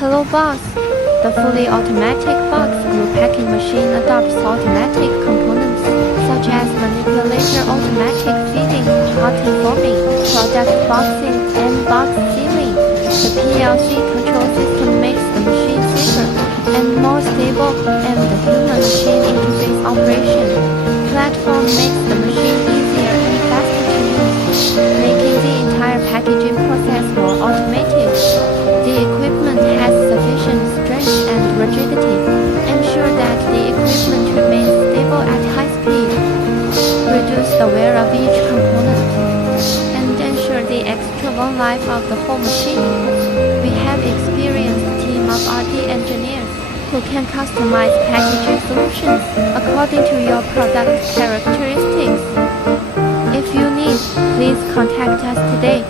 Hello Box. The fully automatic box glue packing machine adopts automatic components such as manipulator, automatic feeding, cotton forming, product boxing, and box sealing. The PLC control system makes the machine safer and more stable, and the human-machine interface operation platform makes the machine easier and faster to use, making the entire packaging process more automated. The equipment has sufficient strength and rigidity. Ensure that the equipment remains stable at high speed. Reduce the wear of each component, and ensure the extra long life of the whole machine. We have experienced team of RD engineers who can customize packaging solutions according to your product characteristics. If you need, please contact us today.